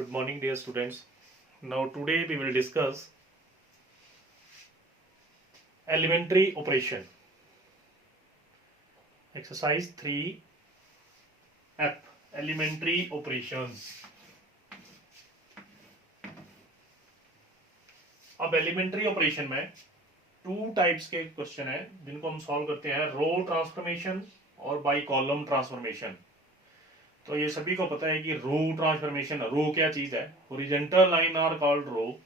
Good morning, dear students. Now, today we will discuss elementary operation. Exercise 3F, elementary operations. अब elementary operation में two types के question है जिनको हम solve करते हैं, रो ट्रांसफॉर्मेशन और बाई कॉलम ट्रांसफॉर्मेशन। तो ये सभी को पता है कि रो ट्रांसफॉर्मेशन, रो क्या चीज है, horizontal line are called row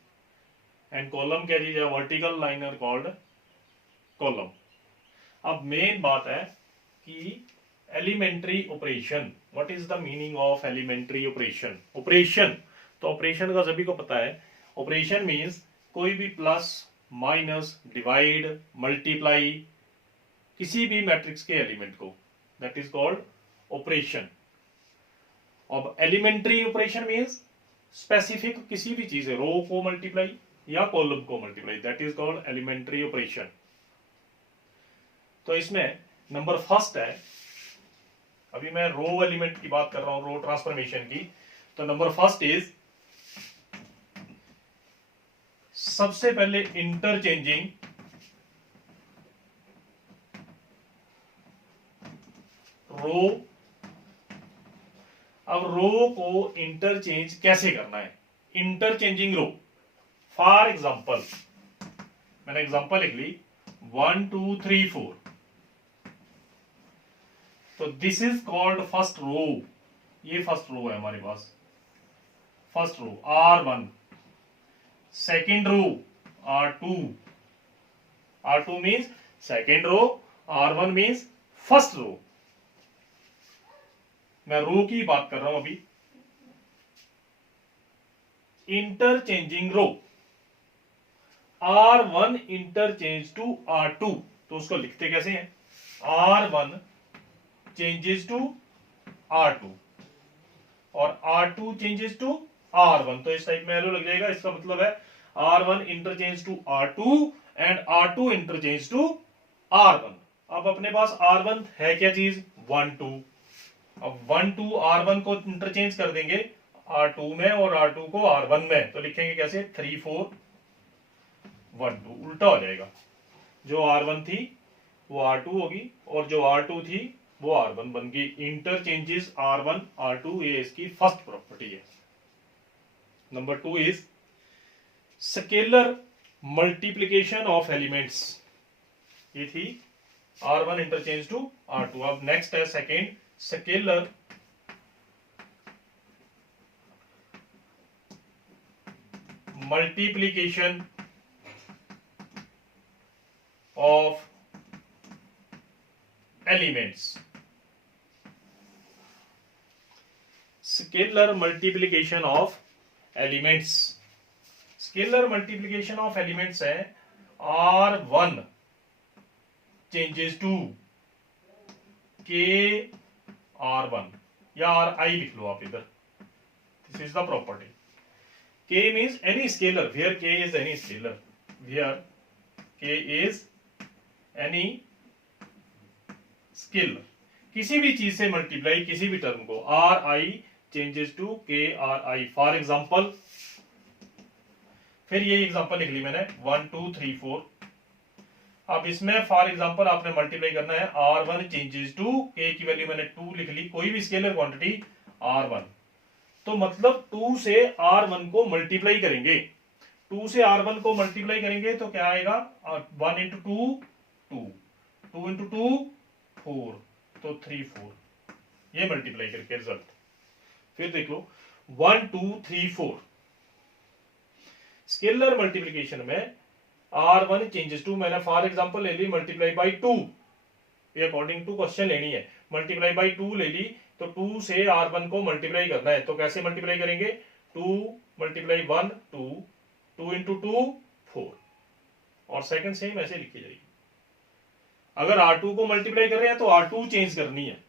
and column क्या चीज है, vertical line are called column. अब मेन बात है कि elementary operation, what is the meaning of elementary operation. Operation, तो ऑपरेशन का सभी को पता है, ऑपरेशन मीन्स कोई भी प्लस माइनस डिवाइड मल्टीप्लाई किसी भी मैट्रिक्स के एलिमेंट को, दैट इज कॉल्ड ऑपरेशन। अब एलिमेंट्री ऑपरेशन मीन्स स्पेसिफिक किसी भी चीज है, रो को मल्टीप्लाई या कॉलम को multiply, that is called elementary operation. तो इसमें नंबर फर्स्ट है, अभी मैं रो एलिमेंट की बात कर रहा हूं, रो ट्रांसफॉर्मेशन की। तो नंबर फर्स्ट इज, सबसे पहले इंटरचेंजिंग रो। अब रो को इंटरचेंज कैसे करना है, इंटरचेंजिंग रो। फॉर एग्जांपल, मैंने एग्जांपल लिख ली 1 2 3 4, तो this is called first row. ये फर्स्ट रो है हमारे पास, first row R1। Second row R2, R2 means second row, R1 means first row. मैं रो की बात कर रहा हूं अभी। Interchanging row, R1 interchange to R2, तो उसको लिखते कैसे हैं, R1 चेंजेस टू R2 और R2 चेंजेस टू R1। तो इस टाइप में एरो लग जाएगा, इसका मतलब है R1 interchange to R2 and R2 interchange to R1। अब अपने पास R1 है क्या चीज, 1 2। अब 1 2 R1 को इंटरचेंज कर देंगे R2 में और R2 को R1 में, तो लिखेंगे कैसे 3 4 1 2, उल्टा हो जाएगा। जो R1 थी वो R2 होगी और जो R2 थी वो R1 बन गई। इंटरचेंजेस R1 R2, ये इसकी फर्स्ट प्रॉपर्टी है। Number 2 is scalar multiplication of elements. ये थी R1 इंटरचेंज टू R2। अब नेक्स्ट है second, scalar multiplication of elements. Scalar multiplication of elements, scalar multiplication of elements है R1 चेंजेस टू के R1 या RI लिख लो आप इधर, this is the property. K means any scalar, where K is any scalar, where K is any scalar, किसी भी चीज से मल्टीप्लाई किसी भी टर्म को, RI changes to KRI। For example, फिर ये एग्जांपल लिख ली मैंने 1 2 3 4। अब इसमें फॉर एग्जांपल आपने मल्टीप्लाई करना है R1 चेंजेस टू K की वैल्यू मैंने 2 लिख ली, कोई भी स्केलर क्वांटिटी R1। तो मतलब 2 से R1 को मल्टीप्लाई करेंगे, 2 से R1 को मल्टीप्लाई करेंगे तो क्या आएगा, 1 इंटू 2 2, 2 इंटू 2 4, तो 3 4, ये मल्टीप्लाई करके रिजल्ट। फिर देख लो 1 2 3 4, स्केलर मल्टीप्लिकेशन में R1 चेंजेस टू, मैंने फॉर एग्जांपल ले ली मल्टीप्लाई बाई 2, ये अकॉर्डिंग टू क्वेश्चन लेनी है, मल्टीप्लाई बाई 2 ले ली, तो 2 से R1 को मल्टीप्लाई करना है, तो कैसे मल्टीप्लाई करेंगे, 2 मल्टीप्लाई 1 2, 2 इंटू 2 4, और सेकंड सेम ऐसे लिखी जाएगी। अगर R2 को मल्टीप्लाई कर रहे हैं तो R2 चेंज करनी है,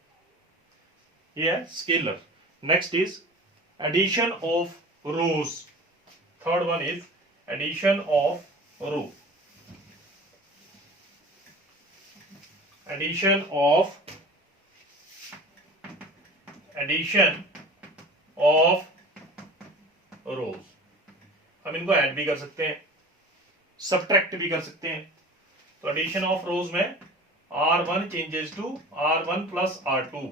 ये है scalar. Next is addition of rows, third one is addition of row, addition of rows. हम इनको ऐड भी कर सकते हैं, सब्ट्रैक्ट भी कर सकते हैं। तो एडिशन ऑफ रोज में R1 changes to R1 plus R2,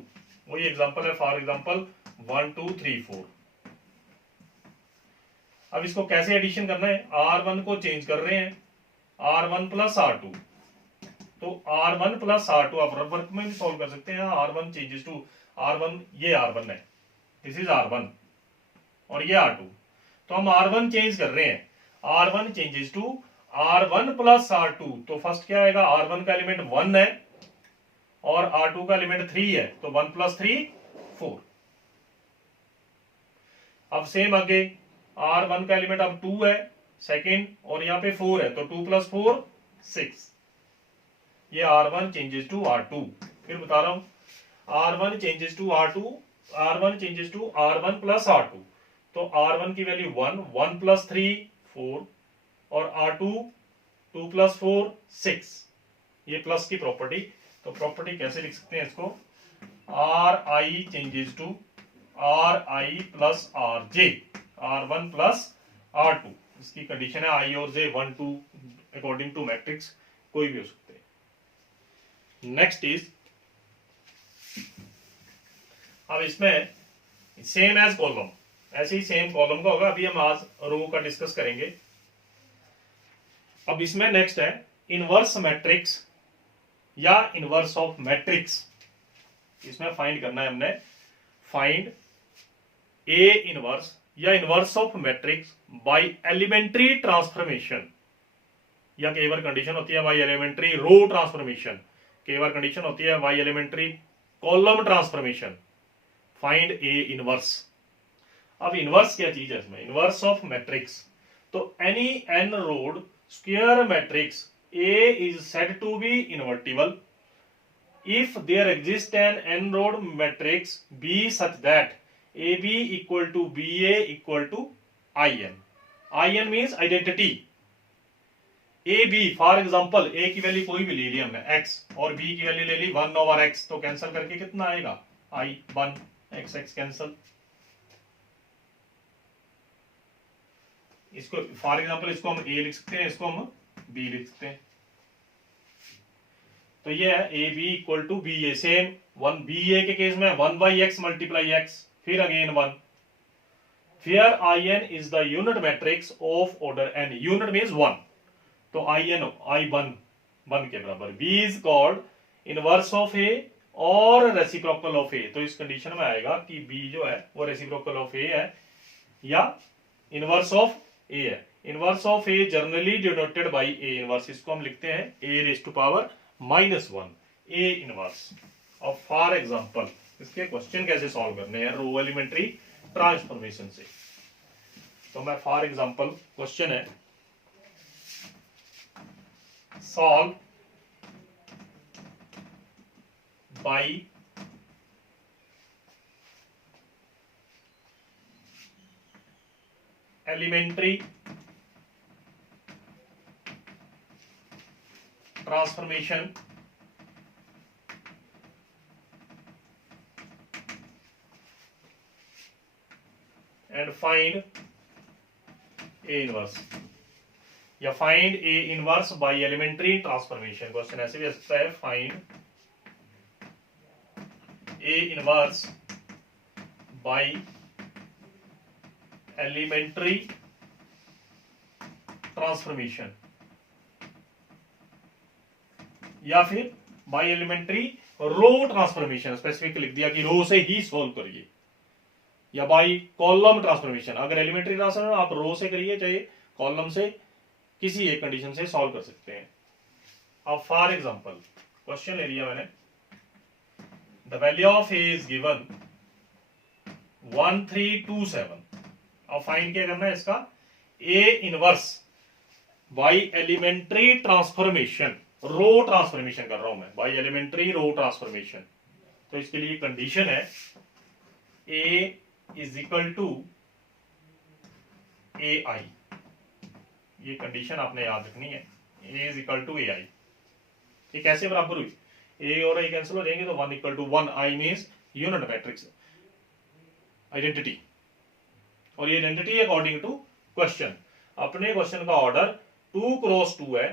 वही एग्जांपल है, फॉर एग्जांपल 1 2 3 4। अब इसको कैसे एडिशन करना है, R1 को चेंज कर रहे हैं R1 प्लस R2, तो R1 प्लस R2 आप रफ वर्क में भी सॉल्व कर सकते हैं। R1 चेंजेस टू R1, ये R1 है, दिस इज R1 और ये R2, तो हम R1 चेंज कर रहे हैं, R1 changes to R1 plus R2, तो फर्स्ट क्या आएगा, R1 का एलिमेंट 1 है और R2 का एलिमेंट 3 है, तो 1 प्लस 3 4। अब सेम आगे R1 का एलिमेंट अब 2 है सेकेंड, और यहाँ पे 4 है, तो 2 प्लस 4 6। ये R1 चेंजेस टू R2, फिर बता रहा हूं R1 changes to R2, R1 changes to R1 plus R2, तो R1 की वैल्यू 1, 1 प्लस 3 4, और R2 2 प्लस 4 6, ये प्लस की प्रॉपर्टी। तो प्रॉपर्टी कैसे लिख सकते हैं इसको, Ri changes to Ri plus Rj, R1 plus R2, इसकी कंडीशन है I और J 1 2 अकॉर्डिंग टू मैट्रिक्स, कोई भी हो सकते हैं। नेक्स्ट इज, अब इसमें सेम एज कॉलम, ऐसे ही सेम कॉलम का होगा, अभी हम आज रो का डिस्कस करेंगे। अब इसमें नेक्स्ट है इनवर्स मैट्रिक्स या इनवर्स ऑफ मैट्रिक्स। इसमें फाइंड करना है हमने, फाइंड ए इनवर्स या inverse of matrix by elementary transformation, या कई बार कंडीशन होती है बाय एलिमेंट्री रो ट्रांसफॉर्मेशन, कई बार कंडीशन होती है by elementary column transformation. Find A inverse. अब इनवर्स क्या चीज है इसमें, इनवर्स ऑफ मैट्रिक्स, तो any n rowed square matrix A is said to be invertible if there exists an n-rod matrix B such that AB equal to BA equal to IN. IN means identity. AB for example, A की value कोई भी ले ली हमने x, और B की value ले ली 1 over x, तो cancel करके कितना आएगा I 1 x x कैंसिल। इसको फॉर एग्जाम्पल इसको हम A लिख सकते हैं, इसको हम B लिख सकते हैं, तो ये है A B equal to B A. Same one B A के केस में 1 बाई एक्स मल्टीप्लाई एक्स, फिर अगेन 1, फिर I n is the unit matrix of order n, unit means 1, तो आई एन आई 1 के बराबर। B is called inverse of A और reciprocal of ए, तो इस कंडीशन में आएगा कि बी जो है वो रेसिप्रोकल ऑफ ए है या इनवर्स ऑफ ए है। Inverse of A generally denoted by A inverse, इसको हम लिखते हैं A raise to power -1 A inverse. और फॉर एग्जांपल इसके क्वेश्चन कैसे सॉल्व करने हैं रो एलिमेंट्री ट्रांसफॉर्मेशन से, तो मैं फॉर एग्जांपल क्वेश्चन है solve by elementary transformation and find A inverse, या find A inverse by elementary transformation. Question ऐसे भी आ सकता है, find A inverse by elementary transformation, या फिर by elementary row transformation, specific लिख दिया कि रो से ही सॉल्व करिए, या बाय कॉलम ट्रांसफॉर्मेशन। अगर एलिमेंट्री ट्रांसफॉर्मेशन आप रो से करिए चाहे कॉलम से, किसी एक कंडीशन से सॉल्व कर सकते हैं। अब फॉर एग्जांपल क्वेश्चन ले लिया मैंने, the value of A is given 1327। अब फाइंड क्या करना है इसका, A inverse by elementary transformation, row transformation कर रहा हूं मैं, बाय एलिमेंट्री रो ट्रांसफॉर्मेशन। तो इसके लिए कंडीशन है ए इज इक्वल टू ए आई, ये कंडीशन आपने याद रखनी है, ए इज इक्वल टू ए आई। ये कैसे बराबर हुई, ए और आई कैंसिल हो जाएंगे, तो 1 equal to 1, I means unit matrix identity, और ये आइडेंटिटी अकॉर्डिंग टू क्वेश्चन, अपने क्वेश्चन का ऑर्डर 2 क्रॉस 2 है,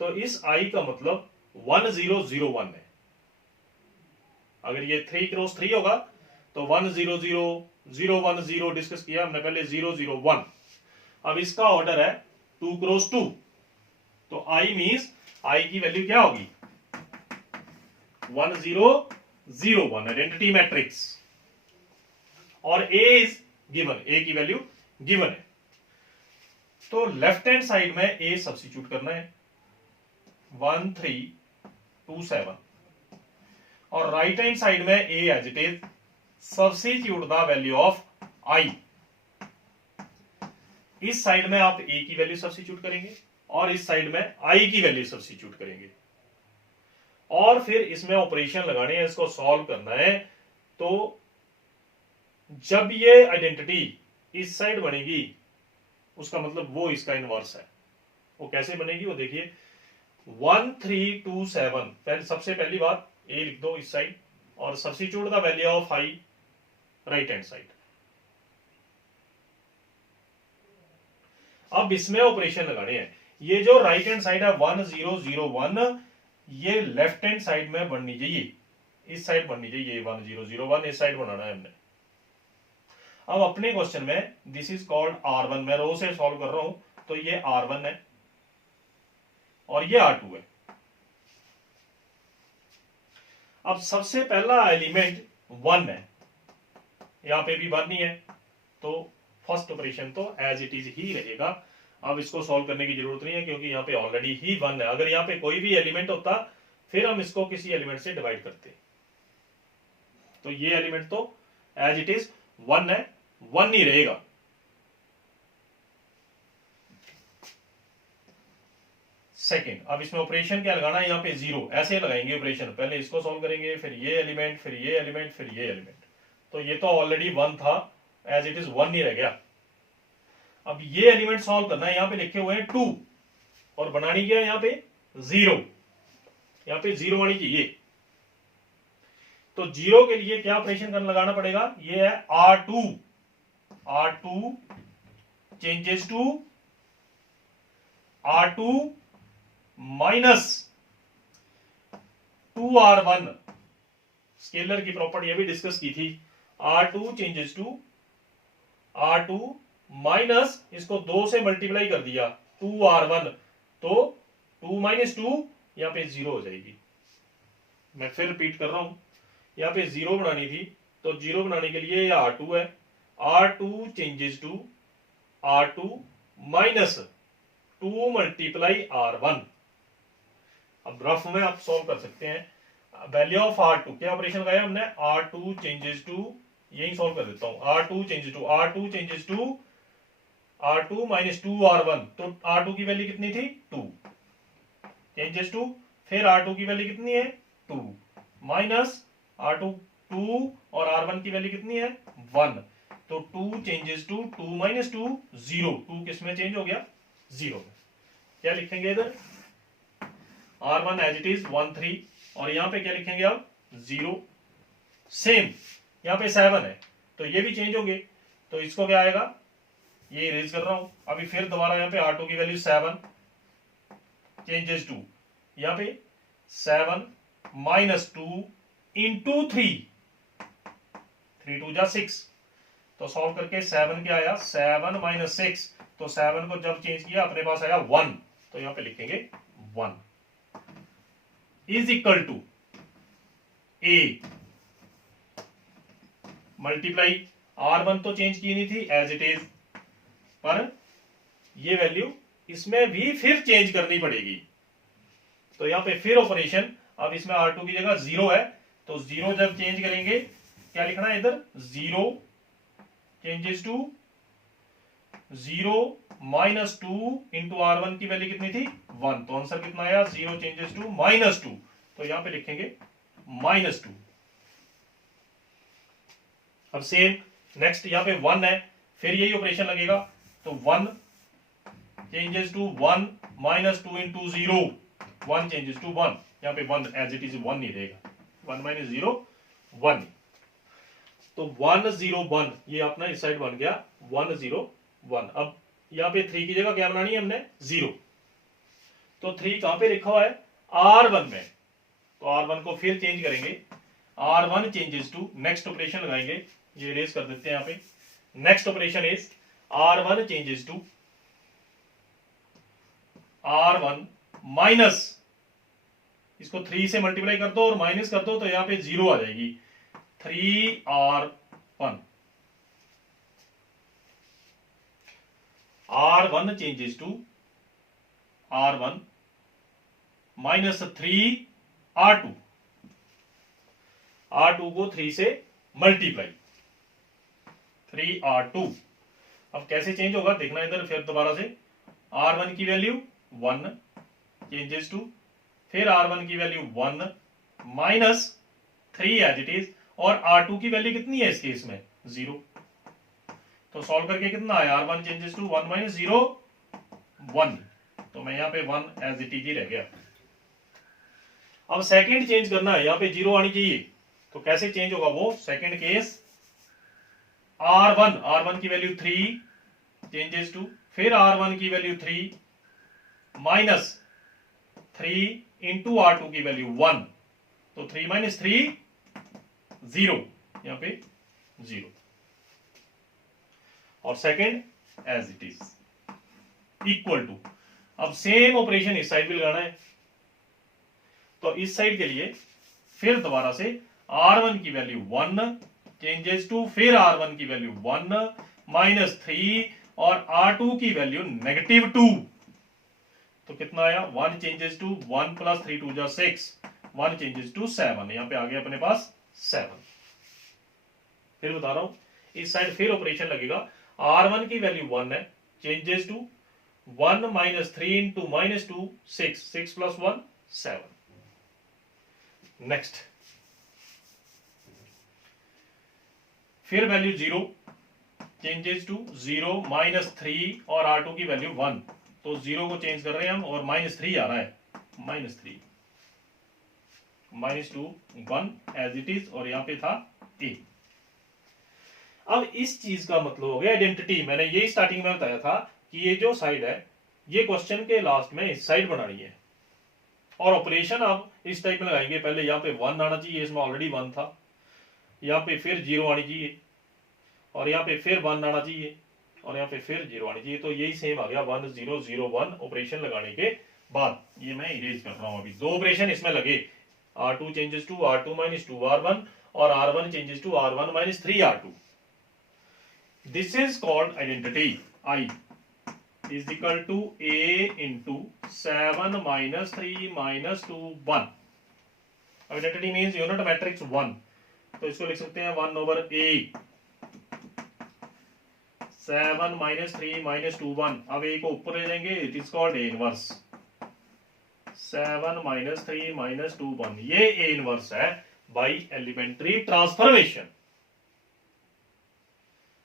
तो इस आई का मतलब 1001 है। अगर ये 3 क्रॉस 3 होगा तो 100 010 डिस्कस किया हमने पहले 001। अब इसका ऑर्डर है 2 क्रॉस 2, तो आई मींस आई की वैल्यू क्या होगी 1001, आइडेंटिटी मैट्रिक्स, और ए इज गिवन, ए की वैल्यू गिवन है। तो लेफ्ट हैंड साइड में ए सब्स्टिट्यूट करना है 1327, और राइट हैंड साइड में A as it is substitute the value of I. इस साइड में आप ए की वैल्यू सब्स्टिट्यूट करेंगे और इस साइड में आई की वैल्यू सब्स्टिट्यूट करेंगे, और फिर इसमें ऑपरेशन लगाने हैं, इसको सॉल्व करना है। तो जब ये आइडेंटिटी इस साइड बनेगी उसका मतलब वो इसका इनवर्स है। वो कैसे बनेगी वो देखिए, 1327, पहले सबसे पहली बात ए लिख दो इस साइड और substitute the value of I right hand side. अब इसमें ऑपरेशन लगाने हैं, ये जो राइट हैंड साइड है 1001, ये लेफ्ट हैंड साइड में बननी चाहिए, इस साइड बननी चाहिए 1001, इस साइड बनाना है हमने। अब अपने क्वेश्चन में दिस इज कॉल्ड R1, मैं रो से सॉल्व कर रहा हूं, तो ये R1 है और ये R2 है। अब सबसे पहला एलिमेंट 1 है, यहां पे भी 1 ही है, तो फर्स्ट ऑपरेशन तो एज इट इज ही रहेगा। अब इसको सॉल्व करने की जरूरत नहीं है क्योंकि यहाँ पे ऑलरेडी ही 1 है। अगर यहाँ पे कोई भी एलिमेंट होता फिर हम इसको किसी एलिमेंट से डिवाइड करते, तो ये एलिमेंट तो एज इट इज 1 है, 1 ही रहेगा। सेकेंड, अब इसमें ऑपरेशन क्या लगाना है, यहाँ पे 0 ऐसे लगाएंगे ऑपरेशन, पहले इसको सॉल्व करेंगे, फिर ये एलिमेंट, फिर ये एलिमेंट, फिर ये एलिमेंट। तो ये तो ऑलरेडी 1 था, एज इट इज 1 ही रह गया। अब ये एलिमेंट सॉल्व करना है, यहाँ पे लिखे हुए हैं 2 और बनानी क्या है यहाँ पे 0, यहाँ पे 0 आनी चाहिए। तो 0 के लिए क्या ऑपरेशन करना लगाना पड़ेगा, ये है R2 changes to R2 minus 2R1, scalar की प्रॉपर्टी अभी डिस्कस की थी। R2 changes to R2 minus, इसको 2 से मल्टीप्लाई कर दिया 2R1, तो 2 माइनस 2 यहां पे 0 हो जाएगी। मैं फिर रिपीट कर रहा हूं, यहां पे 0 बनानी थी, तो 0 बनाने के लिए यह R2 है, R2 changes to R2 minus 2 multiply R1। अब रफ में आप सॉल्व कर सकते हैं। वैल्यू ऑफ R2 क्या ऑपरेशन लगाया हमने, R2 चेंजेस टू, यही सॉल्व कर देता हूं, R2 changes to R2 minus 2R1, तो R2 की वैल्यू कितनी थी 2, चेंजेस टू, फिर R2 की वैल्यू कितनी है 2, माइनस R2 2 और R1 की वैल्यू कितनी है 1, तो 2 चेंजेस टू 2 माइनस 2 0, 2 किस में चेंज हो गया 0 में। क्या लिखेंगे इधर, R1 एज इट इज 13, और यहां पे क्या लिखेंगे अब 0। सेम यहां पे 7 है, तो ये भी चेंज होंगे, तो इसको क्या आएगा, ये इरेज कर रहा हूं। अभी फिर दोबारा यहाँ पे R2 की वैल्यू 7 चेंजेस टू, यहाँ पे 7 माइनस 2 इंटू 3, 3 2 जा 6, तो सॉल्व करके 7 क्या आया 7 माइनस 6, तो 7 को जब चेंज किया अपने पास आया 1, तो यहां पे लिखेंगे 1 is equal to A multiply R1 तो चेंज की नहीं थी एज इट इज, पर ये वैल्यू इसमें भी फिर चेंज करनी पड़ेगी, तो यहां पे फिर ऑपरेशन। अब इसमें R2 की जगह 0 है, तो 0 जब चेंज करेंगे क्या लिखना है इधर 0 changes to 0 minus 2 into R1 की वैल्यू कितनी थी 1, तो आंसर कितना आया 0 चेंजेस टू माइनस 2, तो यहां पे लिखेंगे माइनस 2। अब सेम नेक्स्ट यहां पे 1 है, फिर यही ऑपरेशन लगेगा, तो 1 changes to 1 minus 2 into 0, 1 changes to 1, यहाँ पे 1 एज इट इज 1 नहीं रहेगा, 1 माइनस 0 1। तो 101 ये अपना इस साइड बन गया 101। अब यहाँ पे 3 की जगह क्या बनानी है हमने 0, तो 3 कहां पे लिखा हुआ है R1 में, तो R1 को फिर चेंज करेंगे, R1 changes to, next operation लगाएंगे, ये रेस कर देते हैं यहाँ पे, next operation is R1 changes to R1 minus, इसको 3 से मल्टीप्लाई कर दो और माइनस कर दो तो यहां पे 0 आ जाएगी, 3R1, R1 changes to R1 minus 3R2, R2 को 3 से मल्टीप्लाई, 3R2। अब कैसे चेंज होगा देखना इधर, फिर दोबारा से R1 की वैल्यू 1 चेंजेस टू, फिर R1 की value 1 minus 3 as it is, और R2 की वैल्यू कितनी है इस केस में 0, तो सॉल्व करके कितना आया R1 चेंजेस टू 1 माइनस 0 1, तो मैं यहाँ पे 1 एज इट इज ही रह गया। अब सेकंड चेंज करना है, यहाँ पे 0 आनी चाहिए, तो कैसे चेंज होगा वो, सेकंड केस R1 की वैल्यू 3 चेंजेस टू, फिर R1 की वैल्यू 3 माइनस 3 इंटू R2 की वैल्यू 1, तो 3 माइनस 3 0, यहां पे 0, और second as it is equal to, अब सेम ऑपरेशन इस साइड भी लगाना है, तो इस साइड के लिए फिर दोबारा से R1 की वैल्यू 1 चेंजेस टू, फिर R1 की वैल्यू 1 माइनस 3 और R2 की वैल्यू -2, तो कितना आया 1 चेंजेस टू 1 प्लस 3 2 जा 6, 1 चेंजेस टू 7, यहां पे आ गया अपने पास 7। फिर बता रहा हूं इस साइड फिर ऑपरेशन लगेगा, R1 की वैल्यू 1 है, changes to 1 minus 3 into -2 6, 6 plus 1 7। Next फिर वैल्यू 0 चेंजेस टू 0 माइनस 3 और R2 की वैल्यू 1, तो 0 को चेंज कर रहे हैं हम, और -3 आ रहा है, -3 -2 1 एज इट इज, और यहां पे था a। अब इस चीज का मतलब हो गया आइडेंटिटी, मैंने यही स्टार्टिंग में बताया था कि ये जो साइड है ये क्वेश्चन के लास्ट में इस साइड बनानी है, और ऑपरेशन आप इस टाइप में लगाएंगे, पहले यहाँ पे 1 आना चाहिए, इसमें ऑलरेडी 1 था, यहाँ पे फिर 0 आनी चाहिए, और यहाँ पे फिर 1 आना चाहिए, और यहाँ पे फिर 0 आनी चाहिए, तो यही सेम आ गया 1 0 0 1 ऑपरेशन लगाने के बाद। ये मैं इरेज कर रहा हूं, अभी 2 ऑपरेशन इसमें लगे, R2 changes to R2 minus 2 R1 और R1 changes to R1 minus 3 R2। This is called identity, I is equal to A into 7 minus 3 minus 2 1। Identity means unit matrix 1, तो इसको लिख सकते हैं 1 over A, 7 minus 3 minus 2 1। अब A को ऊपर ले जाएंगे, it is called A inverse, 7 minus 3 minus 2 1, ये A इनवर्स है by elementary transformation.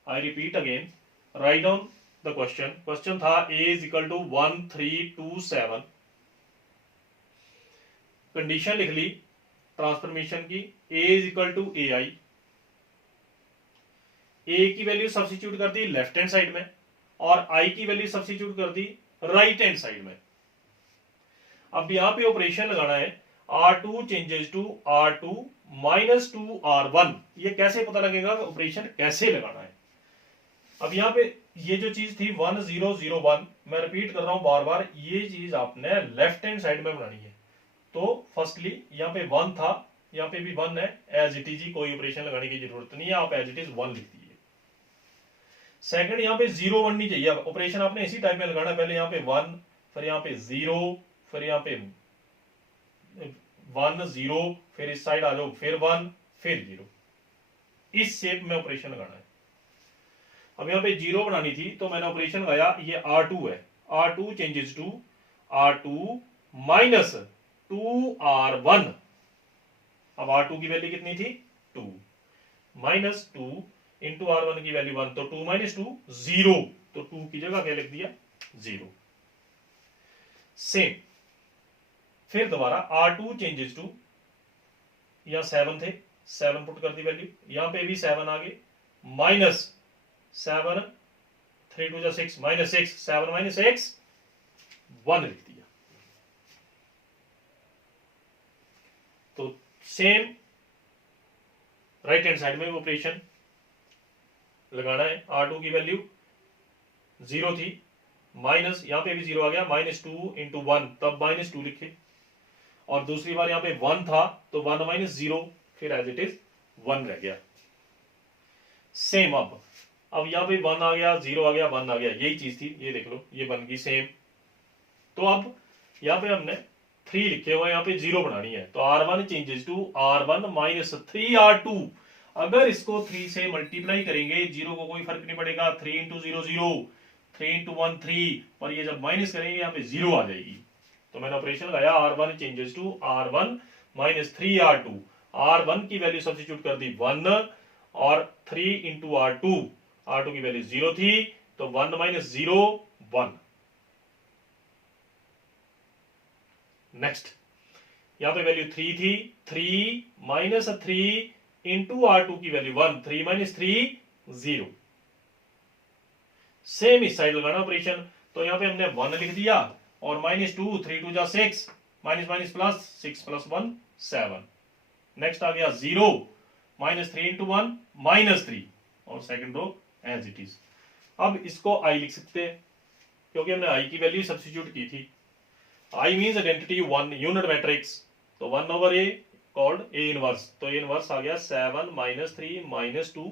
I repeat again, write down the question था A is equal to 1 3 2 7, condition लिख ली ट्रांसफॉर्मेशन की, A is equal to AI, A की value substitute कर दी left hand side में, और I की वैल्यू सब्स्टिट्यूट कर दी राइट हैंड साइड में। अब यहां पे ऑपरेशन लगाना है, R2 changes to R2 minus 2 R1, ये कैसे पता लगेगा ऑपरेशन कैसे लगाना है। अब यहाँ पे ये जो चीज थी 1 0 0 1, मैं रिपीट कर रहा हूं बार बार, ये चीज आपने लेफ्ट हैंड साइड में बनानी है, तो फर्स्टली यहाँ पे 1 था, यहाँ पे भी 1 है, एज इट इज ही, कोई ऑपरेशन लगाने की जरूरत नहीं है, आप एज इट इज 1 लिख दीजिए। सेकंड यहाँ पे 0 1 नहीं चाहिए, ऑपरेशन आपने इसी टाइप में लगाना, पहले यहाँ पे 1, फिर यहाँ पे 0, फिर यहाँ पे 1 0, फिर इस साइड आ जाओ, फिर 1 फिर 0, इस शेप में ऑपरेशन लगाना है। अब यहाँ पे 0 बनानी थी, तो मैंने ऑपरेशन लगाया, ये R2 है, R2 changes to R2 minus 2 R1। अब R2 की वैल्यू कितनी थी 2, माइनस 2 इंटू R1 की वैल्यू 1, तो 2 माइनस 2 0, तो 2 की जगह क्या लिख दिया 0। सेम फिर दोबारा R2 चेंजेस टू, यहां 7 थे, 7 पुट कर दी वैल्यू, यहां पे भी 7 आ गए, माइनस 7 3 2 जा 6 माइनस 6 7 माइनस 6 1 लिख दिया। तो सेम राइट हैंड साइड में ऑपरेशन लगाना है। R2 की वैल्यू 0 थी, माइनस यहां पे भी 0 आ गया, -2 इंटू 1, तब -2 लिखे, और दूसरी बार यहां पे 1 था तो 1 माइनस 0, फिर एज इट इज 1 रह गया। सेम अब यहां पे 1 आ गया, 0 आ गया, 1 आ गया, यही चीज थी, ये देख लो ये बन गई सेम। तो अब यहां पे हमने 3 लिखे हुए, यहां पे 0 बनानी है, तो R1 changes to R1 minus 3R2। अगर इसको 3 से मल्टीप्लाई करेंगे, 0 को कोई फर्क नहीं पड़ेगा, 3 इंटू 0 0, 3 इंटू 1 3, और ये जब माइनस करेंगे यहाँ पे 0 आ जाएगी। तो मैंने ऑपरेशन लगाया R1 changes to R1 minus 3R2, R1 की वैल्यू सब्स्टिट्यूट कर दी 1, और 3 इंटू R2 की वैल्यू 0 थी, तो 1 माइनस 0 1। नेक्स्ट यहां पे वैल्यू 3 थी, 3 माइनस 3 इंटू R2 की वैल्यू 1, 3 माइनस 3 0। सेम इस साइड लगाना ऑपरेशन, तो यहां पे हमने 1 लिख दिया, और -2 3 2 जा 6, minus minus plus 6 plus 1 7। Next आ गया 0 -3 इंटू 1 -3, और second row as it is. अब इसको I लिख सकते हैं, क्योंकि हमने I की वैल्यू सब्स्टिट्यूट की थी। I means identity 1 unit matrix, तो 1 over A called A inverse, तो A इनवर्स आ गया 7 -3 -2